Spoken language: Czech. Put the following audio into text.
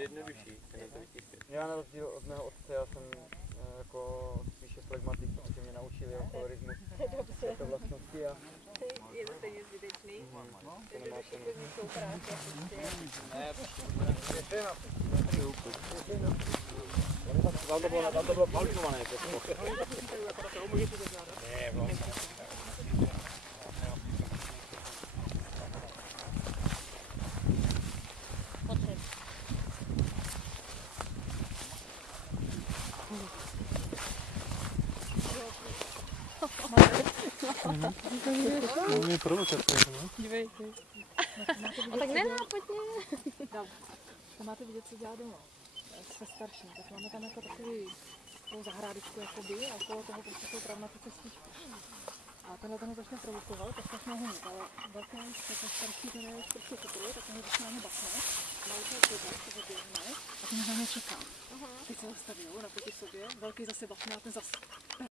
jednodušší, ten to vytiskne. Já na rozdíl od mého otce, já jsem jako spíše flegmatik, protože mě naučili o kolorismu této vlastnosti a Je to stejně zbytečný. Jednodušší to jsou krásně. Tam to bylo falšované. Ne, vlastně. To je provokace, no? Dívej. A tak nenápadně. To máte vidět, co dělá doma. Se starším, tak máme tam jako takový zahrádečku jakoby a okolo toho prostě jsou travnatice stíčky. A tenhle ten ho začne provokovat, tak začne ho mít, ale velký ten starší ten je prostě chytrý, tak ten ho začne na ně basne, malý je to zaběhne a ten na ně čeká. Ty se ho staví napěti sobě, velký zase basne a ten zase